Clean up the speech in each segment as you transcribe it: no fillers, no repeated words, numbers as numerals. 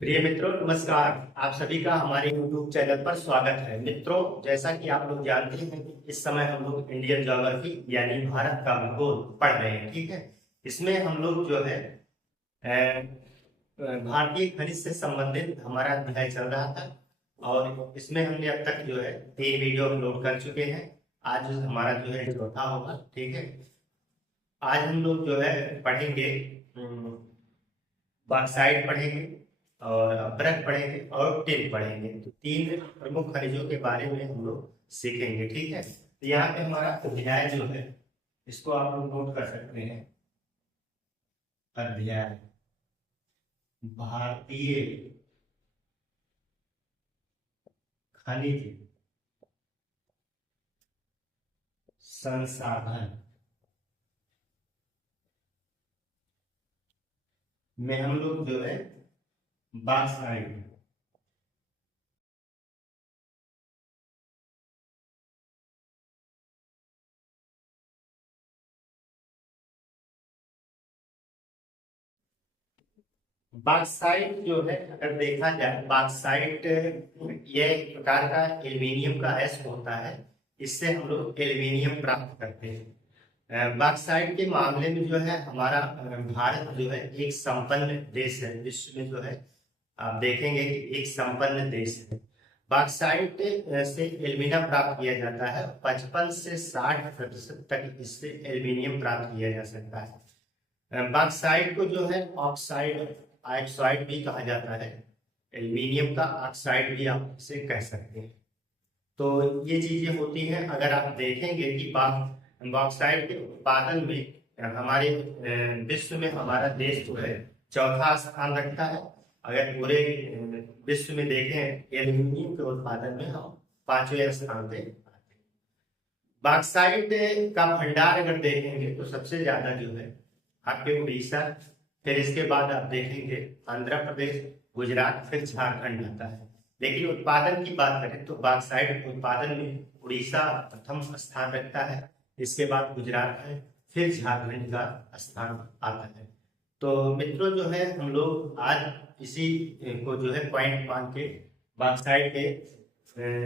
प्रिय मित्रों, नमस्कार। आप सभी का हमारे YouTube चैनल पर स्वागत है। मित्रों, जैसा कि आप लोग जानते हैं कि इस समय हम लोग इंडियन ज्योग्राफी यानी भारत का भूगोल पढ़ रहे हैं। ठीक है। इसमें हम लोग जो है भारतीय खनिज से संबंधित हमारा अध्याय चल रहा था और इसमें हमने अब तक जो है 3 वीडियो अपलोड कर चुके हैं। आज हमारा जो है चौथा होगा। ठीक है। आज हम लोग जो है पढ़ेंगे, बॉक्साइट पढ़ेंगे और अभ्रक पढ़ेंगे और टिन पढ़ेंगे। तो 3 प्रमुख खनिजों के बारे में हम लोग सीखेंगे। ठीक है। तो यहाँ पे हमारा अध्याय जो है, इसको आप लोग नोट कर सकते हैं। अध्याय भारतीय खनिज संसाधन में हम लोग जो है बॉक्साइट, बॉक्साइट जो है, अगर देखा जाए बॉक्साइट ये एक प्रकार का एल्यूमिनियम का एस होता है। इससे हम लोग एल्यूमिनियम प्राप्त करते हैं। बॉक्साइट के मामले में जो है हमारा भारत जो है एक संपन्न देश है। विश्व में जो है आप देखेंगे कि एक संपन्न देश है। बॉक्साइट से एल्यूमिनियम प्राप्त किया जाता है। 55 से 60% तक इससे एल्यूमिनियम प्राप्त किया जा सकता है। बॉक्साइट को जो है ऑक्साइड, ऑक्साइड भी कहा जाता है। एल्यूमिनियम का ऑक्साइड भी आप इसे कह सकते हैं। तो ये चीजें होती हैं। अगर आप देखेंगे कि बॉक्साइट के उत्पादन में हमारे विश्व में हमारा देश जो है चौथा स्थान रखता है। अगर पूरे विश्व में देखें एल्यूमिनियम के उत्पादन में हम 5वें स्थान पे आते हैं। बॉक्साइट का भंडार अगर देखेंगे तो सबसे ज्यादा जो है आपके उड़ीसा, फिर इसके बाद आप देखेंगे आंध्र प्रदेश, गुजरात, फिर झारखंड आता है। लेकिन उत्पादन की बात करें तो बॉक्साइट उत्पादन में उड़ीसा प्रथम स्थान रखता है। इसके बाद गुजरात है, फिर झारखंड का स्थान आता है। तो मित्रों जो है हम लोग आज इसी को जो है पॉइंट मान के बॉक्साइट के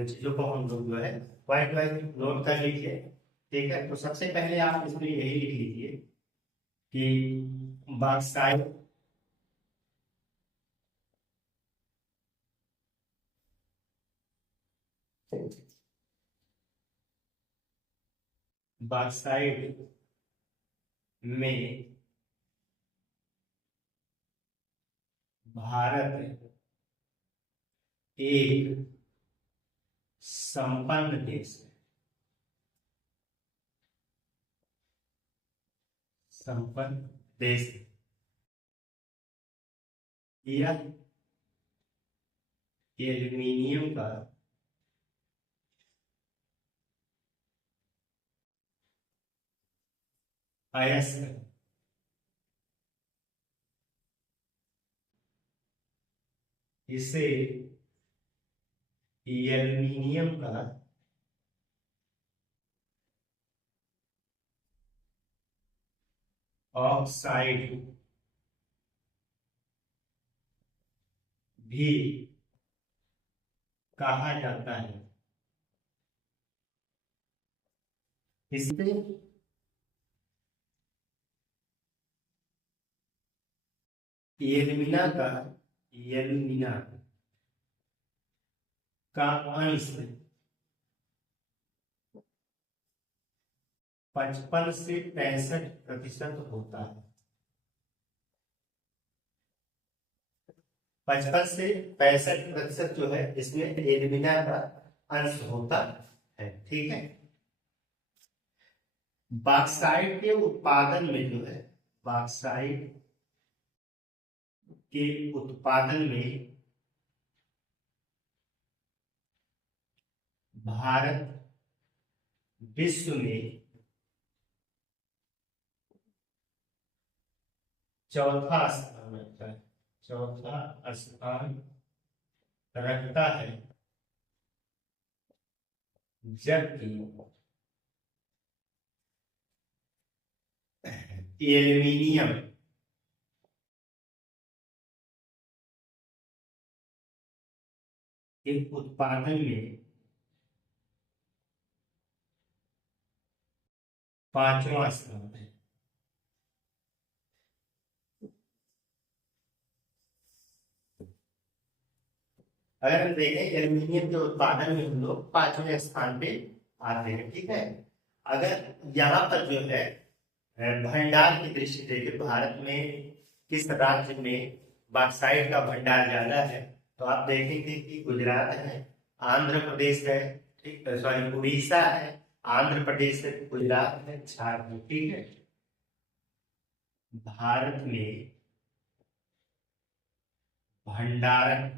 चीजों को हम लोग जो है पॉइंट वाइज नोट कर लीजिए। ठीक है। तो सबसे पहले आप इसमें यही लिख लीजिए कि बॉक्साइट बॉक्साइट में भारत एक संपन्न देश है। संपन्न देश है। यह एल्यूमिनियम का अयस्क है। इसे एल्यूमिनियम का ऑक्साइड भी कहा जाता है। इससे एल्यूमिना का एल्यूमिना का अंश 55 से 65% होता है। 55 से 65% जो है इसमें एल्यूमिना का अंश होता है। ठीक है। बॉक्साइट के उत्पादन में जो है, बॉक्साइट के उत्पादन में भारत विश्व में चौथा स्थान रखता है। चौथा स्थान रखता है। जबकि एल्यूमिनियम के उत्पादन में पांचवा स्थान है। अगर हम देखें एल्यूमिनियम के उत्पादन में हम लोग पांचवें स्थान पे आते हैं, ठीक है। अगर यहाँ पर जो है भंडार की दृष्टि देखें भारत में किस राज्य में बॉक्साइट का भंडार ज्यादा है, तो आप देखेंगे कि गुजरात है, आंध्र प्रदेश है, ठीक, सॉरी उड़ीसा है, आंध्र प्रदेश है, गुजरात है, झारखंड, ठीक है। भारत में भंडारण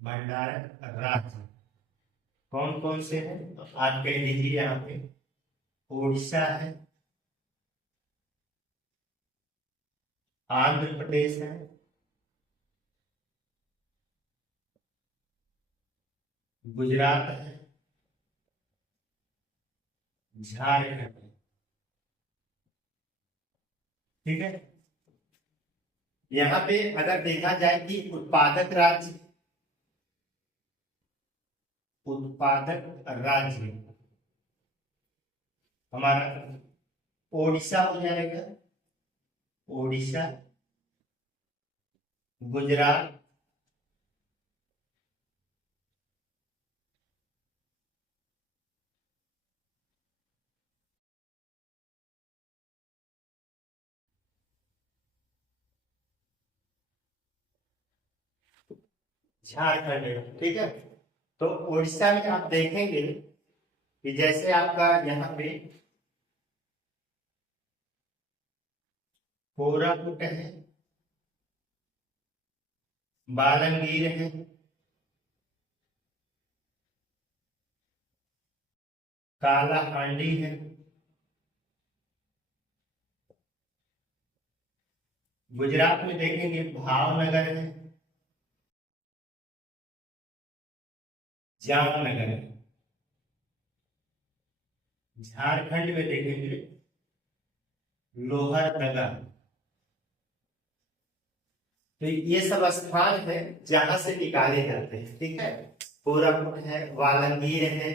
भंडारण राज्य कौन कौन से हैं, तो आप कह लीजिए यहाँ पे उड़ीसा है, आंध्र प्रदेश है, गुजरात है, झारखंड है, ठीक है। यहाँ पे अगर देखा जाए कि उत्पादक राज्य हमारा ओडिशा हो जाएगा, ओडिशा, गुजरात, झारखंड है, ठीक है। तो उड़ीसा में आप देखेंगे कि जैसे आपका यहाँ पे कोरापुट है, बालंगीर है, कालाहांडी है, गुजरात में देखेंगे भावनगर है, जामनगर है, झारखंड में देखेंगे लोहरदगा। तो ये सब स्थान है जहां से निकाले जाते हैं, ठीक है। कोरापुट है, वालंगीर है,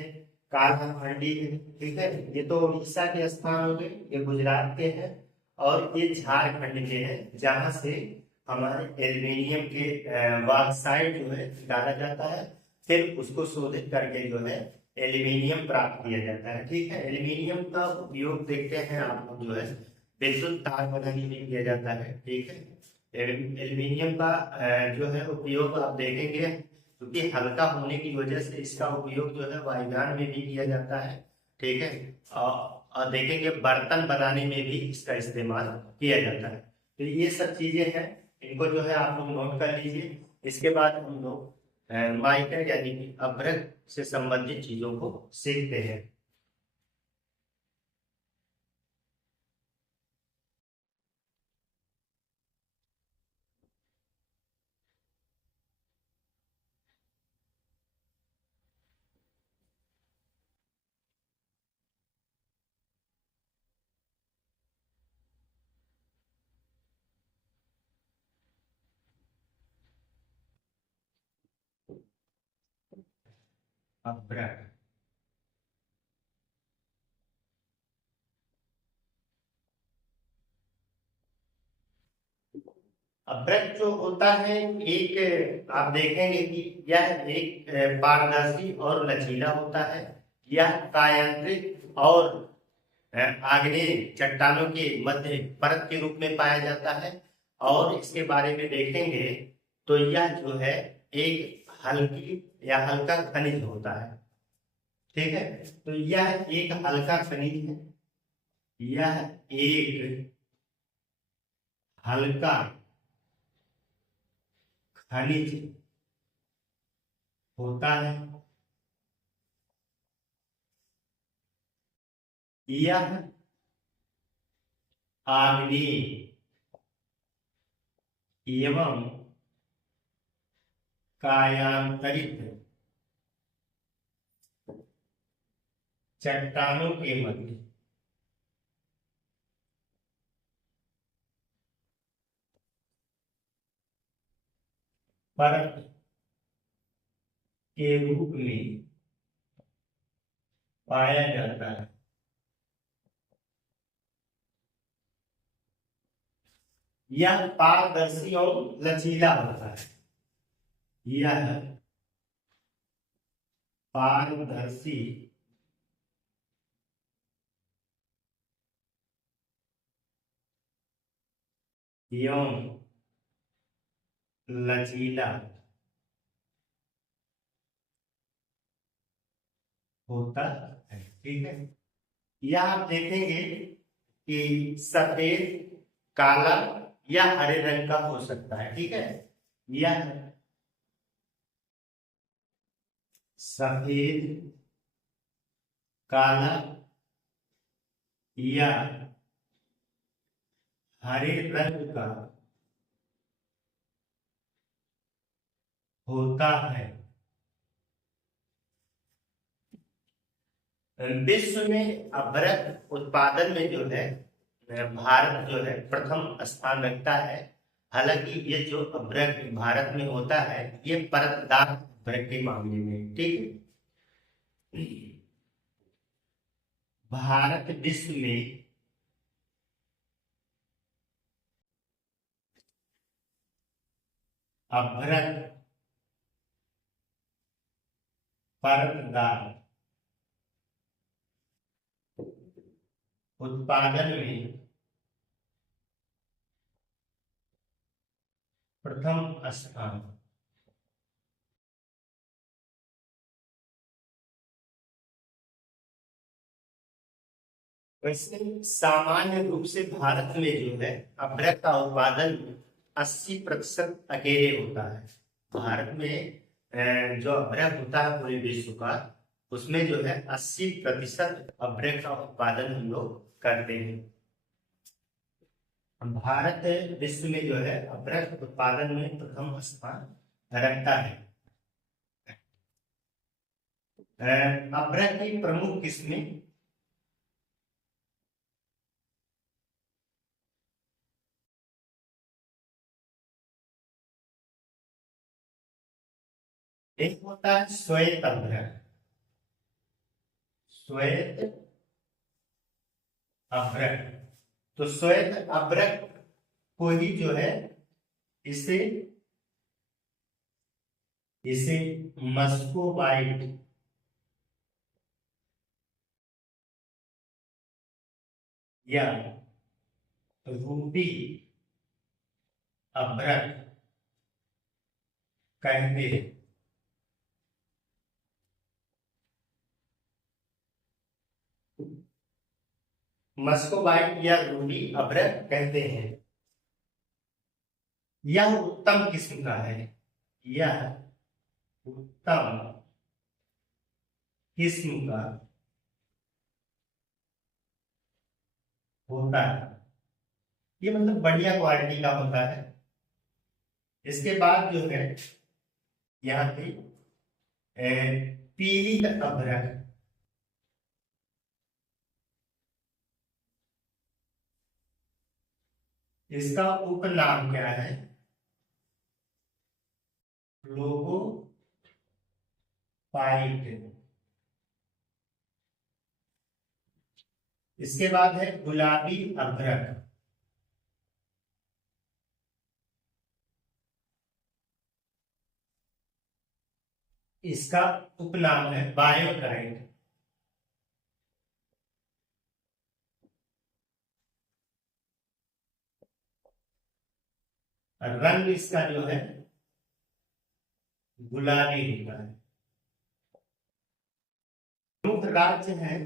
कालाहांडी है, ठीक है। ये तो उड़ीसा के स्थान हो गए, ये गुजरात के हैं, और ये झारखंड के हैं जहां से हमारे एल्यूमिनियम के बॉक्साइट जो है निकाला जाता है, फिर उसको शोधित करके जो है एल्यूमिनियम प्राप्त किया जाता है, ठीक है। एल्यूमिनियम का उपयोग देखते हैं आप लोग जो है विद्युत तार बनाने में किया जाता है, ठीक है। एल्यूमिनियम का जो है उपयोग आप देखेंगे क्योंकि हल्का होने की वजह से इसका उपयोग जो है वायुयान में भी किया जाता है, ठीक है। और देखेंगे बर्तन बनाने में भी इसका इस्तेमाल किया जाता है। तो ये सब चीजें हैं, इनको जो है आप लोग नोट कर लीजिए। इसके बाद हम लोग माइका यानी कि अभ्रक से संबंधित चीजों को सीखते हैं। अभ्रक अभ्रक जो होता है एक, आप देखेंगे कि यह एक पारदर्शी और लचीला होता है। यह कायांत्रिक और आग्नेय चट्टानों के मध्य परत के रूप में पाया जाता है। और इसके बारे में देखेंगे तो यह जो है एक हल्की या हल्का खनिज होता है, ठीक है। तो यह एक हल्का खनिज है, यह एक हल्का खनिज होता है। यह आग्नेय एवं कायांतरित चट्टानों के मध्य परत के रूप में पाया जाता है। यह पारदर्शी और लचीला होता है। यह पारदर्शी एवं लचीला होता है। ठीक है, यह आप देखेंगे कि सफेद, काला या हरे रंग का हो सकता है। ठीक है, यह सफेद, काला या हरे रंग का होता है। विश्व में अभ्रक उत्पादन में जो है भारत जो है प्रथम स्थान रखता है। हालांकि ये जो अभ्रक भारत में होता है ये परतदार अभ्रक के मामले में। ठीक है, भारत विश्व में अभ्रक परतदार उत्पादन में प्रथम स्थान। वैसे सामान्य रूप से भारत में जो है अभ्रक का उत्पादन 80% अकेले होता है। भारत में जो अभ्रक होता है पूरे विश्व का, उसमें जो है 80% अभ्रक का उत्पादन हम लोग करते हैं। भारत विश्व में जो है अभ्रक उत्पादन में प्रथम स्थान रखता है। अभ्रक की प्रमुख किस्में एक होता है श्वेत अभ्रक। श्वेत अभ्रक, तो श्वेत अभ्रक को ही जो है इसे इसे मस्कोबाइट या रूबी अभ्रक कहते हैं। मस्कोबाइट या रूबी अभ्रक कहते हैं। यह उत्तम किस्म का है। यह उत्तम किस्म का होता है। ये मतलब बढ़िया क्वालिटी का होता है। इसके बाद जो है यहाँ पे पीली अभ्रक, इसका उपनाम क्या है? लोगो पाइट। इसके बाद है गुलाबी अभ्रक। इसका उपनाम है बायोटाइट। रंग इसका जो है गुलाबी होता है। प्रमुख राज्य है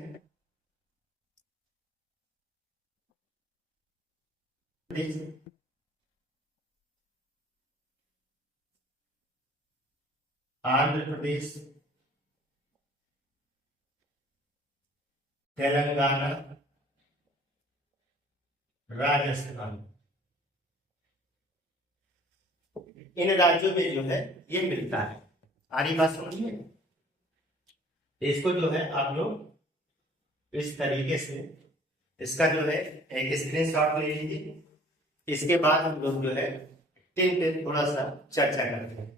आंध्र प्रदेश, तेलंगाना, राजस्थान। इन राज्यों में जो है ये मिलता है। आरी बात समझिए। इसको जो है आप लोग इस तरीके से इसका जो है एक स्क्रीनशॉट ले लीजिए। इसके बाद हम लोग जो है टिन पे थोड़ा सा चर्चा करते हैं।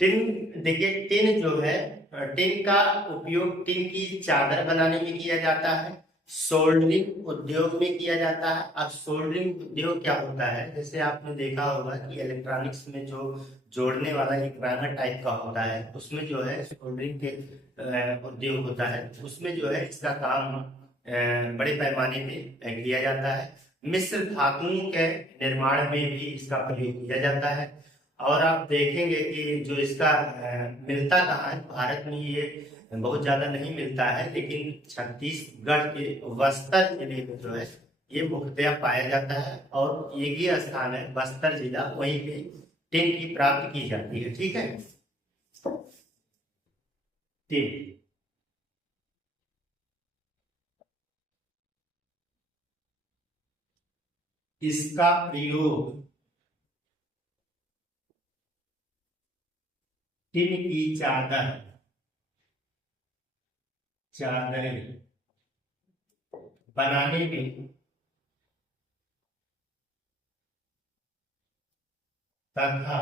टिन देखिए, टिन जो है, टिन का उपयोग टिन की चादर बनाने में किया जाता है, सोल्डरिंग उद्योग में किया जाता है। अब सोल्डरिंग उद्योग क्या होता है, जैसे आपने देखा होगा कि इलेक्ट्रॉनिक्स में जो जोड़ने वाला एक रैमर टाइप का होता है, उसमें जो है सोल्डरिंग के उद्योग होता है, उसमें जो है इसका काम बड़े पैमाने पे किया जाता है। मिश्र धातुओं के निर्माण में भी इसका प्रयोग किया जाता है। और आप देखेंगे कि जो इसका मिलता कहाँ है, भारत में ये बहुत ज्यादा नहीं मिलता है, लेकिन छत्तीसगढ़ के बस्तर जिले में जो है ये मुख्यतः पाया जाता है, और एक ही स्थान है बस्तर जिला, वहीं पे टिन की प्राप्ति की जाती है। ठीक है, टिन इसका प्रयोग टिन की चादर चादरें बनाने में तथा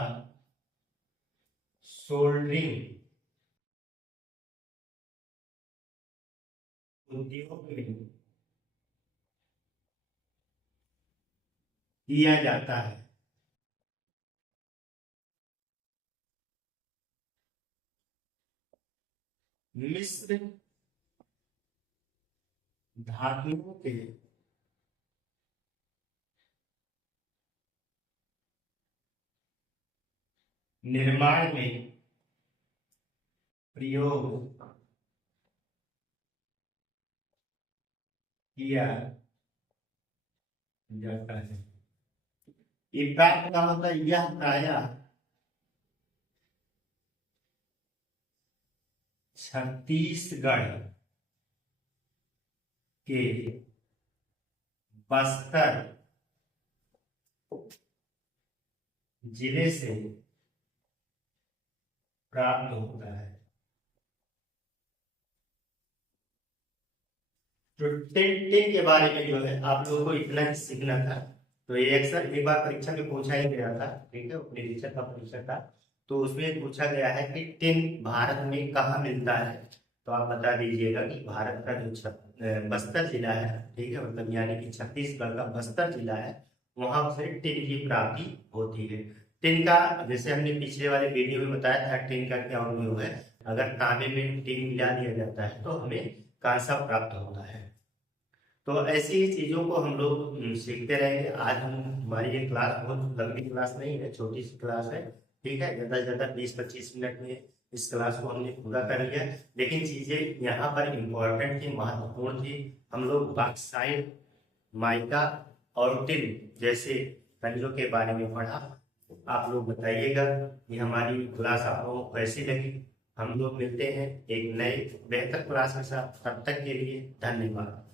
सोल्डरिंग उद्योग में किया जाता है। मिश्र धातुओं के निर्माण में प्रयोग किया जाता है। इम्पैक्ट का मतलब यह प्रायः छत्तीसगढ़ के बस्तर जिले से प्राप्त होता है। तो टिन के बारे में जो है आप लोगों को इतना ही सीखना था। तो ये अक्सर एक बार परीक्षा में पूछा ही गया था, ठीक है, उपनिरीक्षक का परीक्षा था, तो उसमें पूछा गया है कि टिन भारत में कहाँ मिलता है। तो आप बता दीजिएगा कि भारत का जो बस्तर जिला है, ठीक है, मतलब यानी कि छत्तीसगढ़ का बस्तर जिला है, वहां से टिन की प्राप्ति होती है। टिन का, जैसे हमने पिछले वाले वीडियो में बताया था, टिन का क्या उपयोग है। अगर तांबे में टिन मिला दिया जाता है तो हमें कांसा प्राप्त होता है। तो ऐसी ही चीजों को हम लोग सीखते रहेंगे। आज हमारी ये क्लास बहुत लंबी क्लास नहीं है, छोटी सी क्लास है, ठीक है, ज्यादा से ज्यादा 20-25 मिनट में इस क्लास को हमने पूरा कर लिया। लेकिन चीजें यहाँ पर इम्पोर्टेंट थी, महत्वपूर्ण थी। हम लोग बॉक्साइट, माइका और टिन जैसे खनिजों के बारे में पढ़ा। आप लोग बताइएगा कि हमारी क्लास आप लोगों को कैसी लगी। हम लोग मिलते हैं एक नए बेहतर क्लास के साथ, तब तक के लिए धन्यवाद।